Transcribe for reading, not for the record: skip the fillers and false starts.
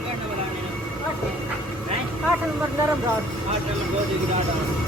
ਕਿਹੜਾ ਨੰਬਰ ਆਣੇ ਨੇ? ਅੱਠ ਹੈ 8 ਨੰਬਰ ਨਰਮ ਰਾਤ 8 ਨੰਬਰ ਬਹੁਤ ਜੀ ਗਾੜਾ